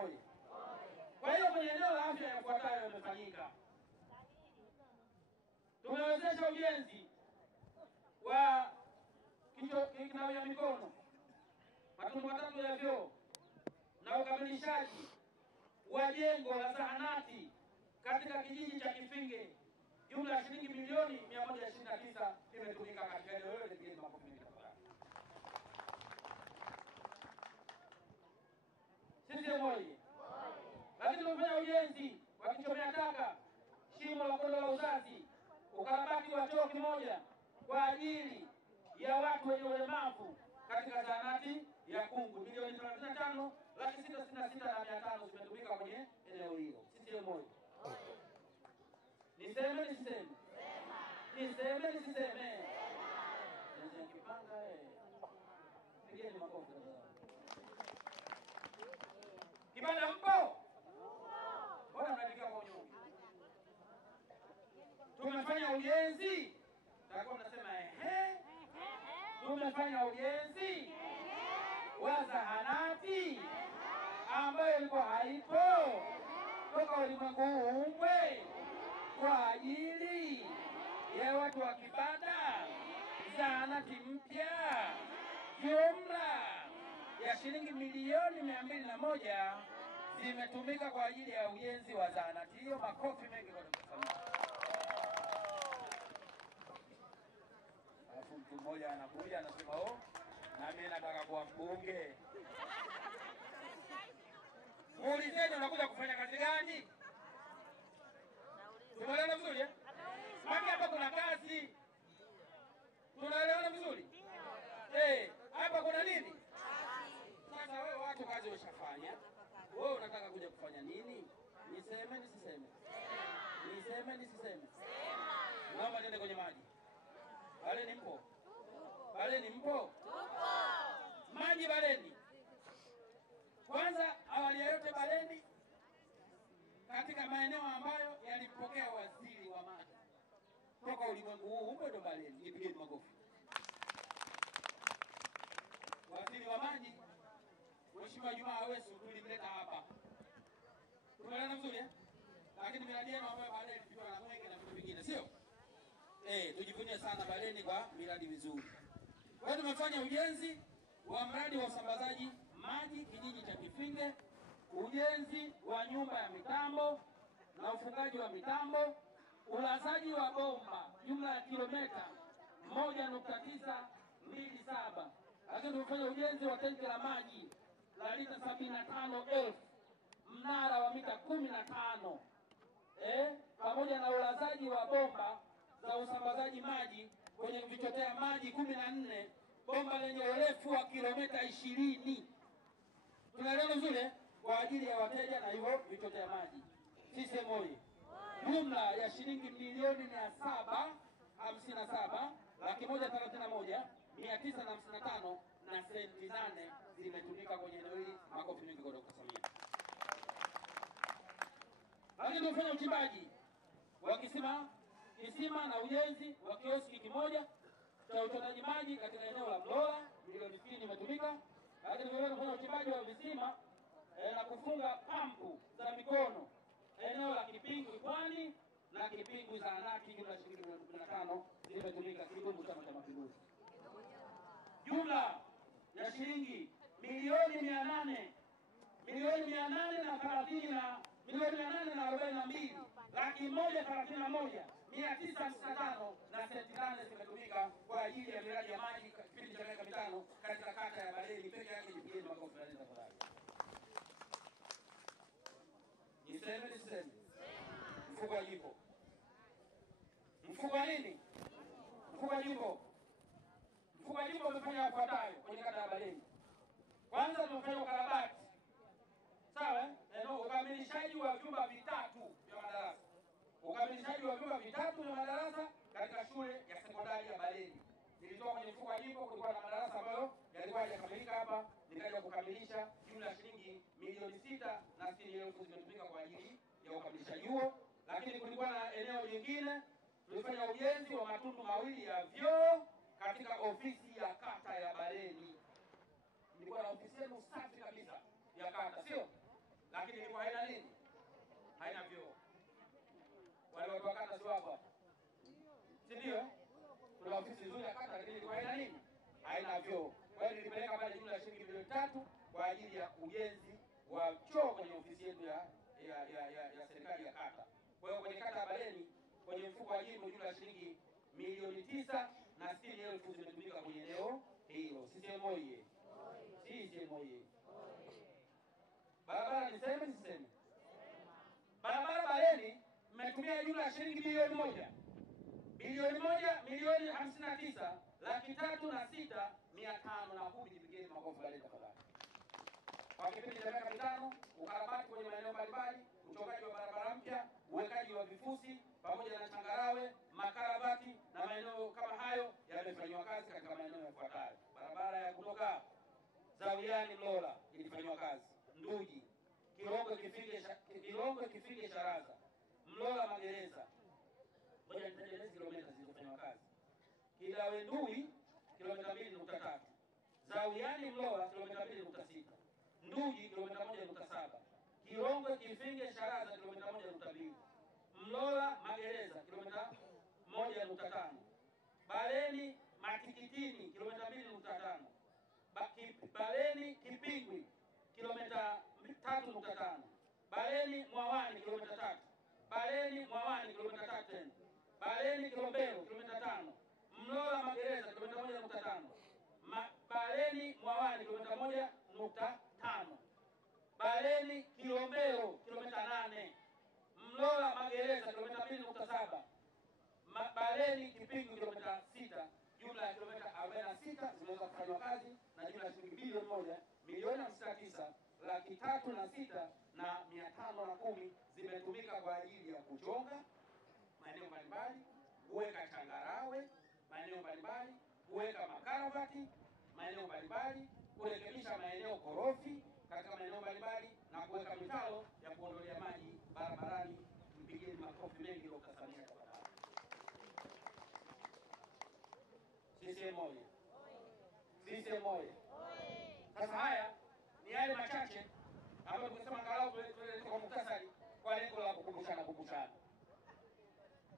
moja. Kwa hiyo kwenye eneo la afya yafuatayo yamefanyika. Tumewezesha ujenzi wa kinawia mikono, matundu matatu ya vyoo na ukamilishaji wa jengo la zahanati katika kijiji cha Kifinge. Jumla ya shilingi milioni 129 imetumika katika eneo hilo. Ndio makofi mengi tafadhali. Sisi moja. Lakini tumefanya ujenzi wa kichomea taka, shimo la kondo la uzazi, ukarabati wa choo kimoja kwa ajili ya watu wenye ulemavu katika zahanati ya Kungu. Milioni 35,666,500 zimetumika kwenye eneo hilo. Sisi moja. Niseme nisiseme? Niseme nisiseme? Ndio kipanga pigeni makofi. Kibanda mpo? Bora mnapiga kwa nyonge. Tumefanya ujenzi. Takuwa mnasema ehe. Tumefanya ujenzi wa zahanati ambayo ilikuwa haipo toka ulimwengu uumbwe kwa ajili ya watu wa Kibada. Zahanati mpya jumla ya shilingi milioni 201 zimetumika kwa ajili ya ujenzi wa zahanati hiyo. Makofi mengi kwa Dr. Samia. Alafu mtu mmoja anakuja anasema na mimi nataka kuwa mbunge. Muulizeni unakuja kufanya kazi gani? Tunaelewana vizuri eh? Maki hapa kuna kazi. Tunaelewana vizuri? Hapa kuna nini? Sasa wewe watu kazi ushafanya. Wewe unataka kuja kufanya nini? Niseme nisiseme? Niseme nisiseme? Naomba niende kwenye maji. Baleni mpo? Baleni mpo? Maji Baleni. Kwanza awali ya yote Baleni katika maeneo ambayo yalipokea waziri wa maji toka ulimwengu huu upo ndo Baleni. Nipigeni makofi. Waziri wa maji Mheshimiwa Juma Aweso tulimleta hapa. Tumeelewana vizuri eh? Lakini miradi yenu ambayo baadaye tulipigwa na Mwenge na vitu vingine, sio? Tujivunie sana Baleni kwa miradi mizuri. Kwa hiyo tumefanya ujenzi wa mradi wa usambazaji maji kijiji cha Kifinge, ujenzi wa nyumba ya mitambo na ufungaji wa mitambo, ulazaji wa bomba jumla ya kilomita 1.927. Lakini tumefanya ujenzi wa tenki la maji la lita 75,000, mnara wa mita 15, pamoja na ulazaji wa bomba za usambazaji maji kwenye vichotea maji 14, bomba lenye urefu wa kilomita 20. Tunaelewana vizuri kwa ajili ya wateja na hivyo vichotea maji. Sisi moja. Jumla ya shilingi milioni 777,131,955 na senti 8 zimetumika kwenye eneo hili. Makofi mengi kwa Dr. Samia. Lakini tumefanya uchimbaji wa kisima na ujenzi wa kioski kimoja cha uchotaji maji katika eneo la Mlola, milioni 60 imetumika. Lakini tumefanya uchimbaji wa visima na kufunga pampu za mikono eneo la Kipingu Pwani na Kipingu zahanati, jumla shilingi 15 zimetumika. Kidumu Chama cha Mapinduzi. Jumla ya shilingi milioni 842,131,955 na senti 8 zimetumika kwa ajili ya miradi ya maji kipindi cha miaka 5 katika kata ya Baleni peke yake. Jipigeni makofi na tafadhali. Niseme niseme? Mfuko wa jimbo. Mfuko wa nini? Mfuko wa jimbo. Mfuko wa jimbo umefanya yafuatayo kwenye kata ya Baleni. Kwanza tumefanya ukarabati. Sawa? Ukamilishaji wa vyumba vitatu vya madarasa. Ukamilishaji wa vyumba vitatu vya madarasa katika shule ya sekondari ya Baleni. Nilitoa kwenye mfuko wa jimbo, kulikuwa na madarasa ambayo yalikuwa hayakamilika hapa, nikaja kukamilisha. Jumla ya shilingi milioni 660,000 zimetumika kwa ajili ya ukamilishaji huo. Lakini kulikuwa na eneo lingine tulifanya ujenzi wa matundu mawili ya vyoo katika ofisi ya kata ya Baleni. Nilikuwa na ofisi yenu safi kabisa ya kata, sio? lakini ilikuwa haina nini? Haina vyoo. Wale watu wa kata sio hapa, si ndio? Tuna ofisi nzuri ya kata, lakini ilikuwa haina nini? Haina vyoo. Kwa hiyo nilipeleka pale jumla ya shilingi milioni 3 kwa ajili ya ujenzi wa choo kwenye ofisi yetu ya serikali ya kata. Kwa hiyo kwenye kata ya Baleni kwenye mfuko wa jimbo jumla ya shilingi milioni 960,000 zimetumika kwenye eneo hilo. CCM oyee! CCM oyee! Barabara niseme niseme? Barabara Baleni mmetumia jumla ya shilingi bilioni 1 milioni 59,306,510. Jipigeni makofi Baleni tafadhali. Kwa kipindi cha miaka 5 ukarabati kwenye maeneo mbalimbali, uchongaji wa barabara mpya, uwekaji wa vifusi pamoja na changarawe, makaravati na maeneo kama hayo yamefanywa kazi katika maeneo yafuatayo. Barabara ya kutoka Zawiani Mlola ilifanywa kazi. Nduji, Kilongo Kifige Sharaza, Mlola Magereza, moja nitajeleza kilomita zilizofanywa kazi. Kidawe Ndui kilomita 2.3, Zawiani Mlola kilomita 2.6, Nduji kilomita 1.7, Kilongo Kifinge Sharaza kilomita 1.2, Mlola Magereza kilomita 1.5, Baleni Matikitini kilomita 2.5, Baleni Kipingwi kilomita 3.5, Baleni Mwawani kilomita 3, Baleni Mwawani kilomita 3 tena, Baleni Kilombero kilomita 5, Mlola Magereza kilomita 1.5, Baleni Mwawani kilomita 1.5, Baleni Kilombero kilomita 8, Mlola Magereza kilomita 2.7, Baleni Kipingu kilomita 6. Jumla ya kilomita 46 zimeweza kufanywa kazi na jumla ya shilingi bilioni 1 milioni 59,306,510 zimetumika kwa ajili ya kuchonga maeneo mbalimbali, kuweka changarawe maeneo mbalimbali, kuweka makaravati maeneo mbalimbali, kurekebisha maeneo korofi katika maeneo mbalimbali na kuweka mitaro ya kuondolea maji barabarani. Mpigeni makofi mengi Dr. Samia tafadhali. CCM oyee! CCM oyee! Sasa haya ni yale machache ambayo tukisema angalau tueleze kwa muhtasari kwa lengo la kukumbushana.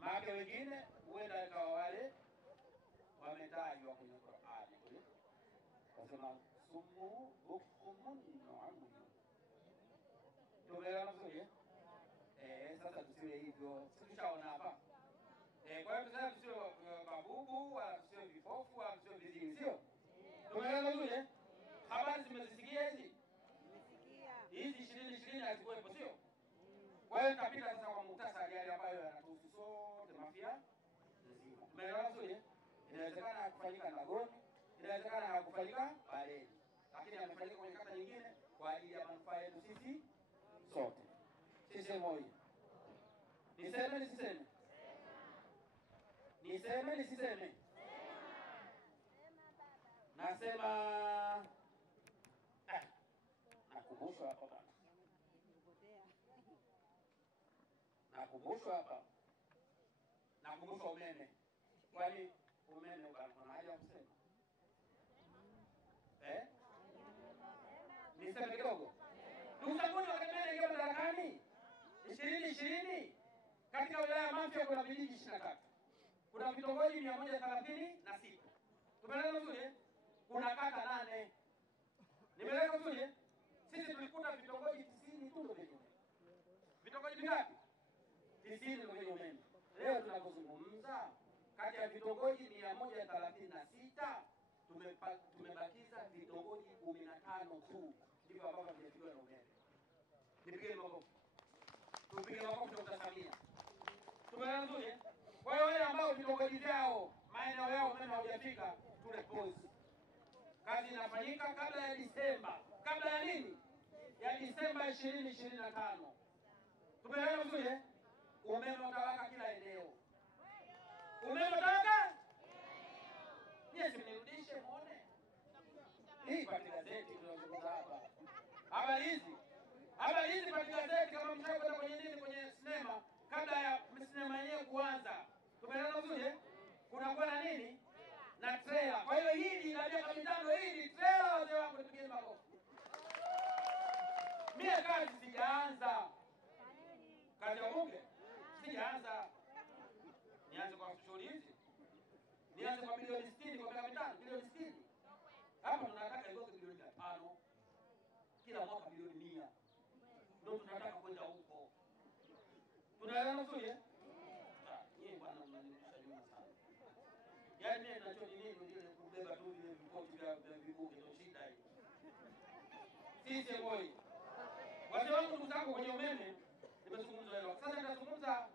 Maana wengine huenda ikawa wale wametajwa kwenye Qur'ani kule. Wasema sumu bukumun nu'amu. Tumeelewana vizuri? Sasa tusiwe hivyo. Tulishaona hapa. Kwa hiyo sasa tusiwe mabubu, wala tusiwe vipofu, wala tusiwe viziwi, sio? Tumeelewana vizuri? Habari zimezisikia hizi? Hizi 2020 hazikuwepo, sio? Kwa hiyo tutapita sasa kwa muhtasari yale ambayo yanatuhusu sote mafia nzima. Tumeelewana vizuri? Inawezekana hakufanyika Ndagoni, inawezekana hakufanyika Baleni, lakini yamefanyika kwenye kata nyingine kwa ajili ya manufaa yetu sisi sote. CCM oyee! Niseme nisiseme? Niseme nisiseme? Nasema nakumbushwa hapa bwana. Nakumbushwa hapa. Nakumbushwa umeme. Kwani umeme kuna haja ya kusema? Niseme kidogo? Ndugu zangu, wakati mimi nilikuwa madarakani 2020 katika wilaya ya Mafia kuna vijiji 23. Kuna vitongoji 136. Tumeelewa vizuri? Kuna kata 8. Nimeelewa vizuri? Sisi tulikuta vitongoji 90 tu ndio vyenye umeme. Vitongoji vingapi? 90 ndio vyenye umeme. Leo tunapozungumza kati ya vitongoji 136 tumebakiza vitongoji 15 tu ndivyo ambavyo vimefikiwa na umeme. Nipige makofi. Tupige makofi Dr. Samia. Tumeelewa vizuri? Kwa hiyo wale ambao vitongoji vyao maeneo yao umeme haujafika, tule pause. Kazi inafanyika kabla ya Disemba. Kabla ya nini? Ya Disemba 2025. Tumeelewa vizuri? Umeme utawaka kila eneo. Umeme utawaka? Yes, mnirudishe muone. Hii kwa gazeti tunazungumza hapa. Habari hizi kwa gazeti kama mtakwenda kwenye nini kwenye sinema kabla ya sinema yenyewe kuanza. Tumeelewa vizuri? Kuna kwa na nini? Na trailer. Kwa hiyo hii la miaka 5 hii ni trailer wazee wangu, tupigeni makofi. Mie kazi sijaanza. Kazi ya bunge sijaanza. Nianze kwa shughuli hizi. Nianze kwa milioni 60 kwa miaka mitano, milioni 60. Hapa tunataka igoke milioni 5. Kila mwaka milioni 100. Ndio tunataka kwenda huko. Tunaelewana vizuri eh? Yeye bwana mnanirusha nyuma sana. Yaani mimi ninacho nini ndio kubeba tu vile vipoti vya vibuke ndio shida hii. Sisi boy. Wazee wangu ndugu zangu kwenye umeme nimezungumza leo. Sasa nitazungumza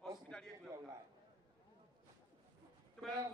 hospitali yetu ya Ulaya. Tumeelewana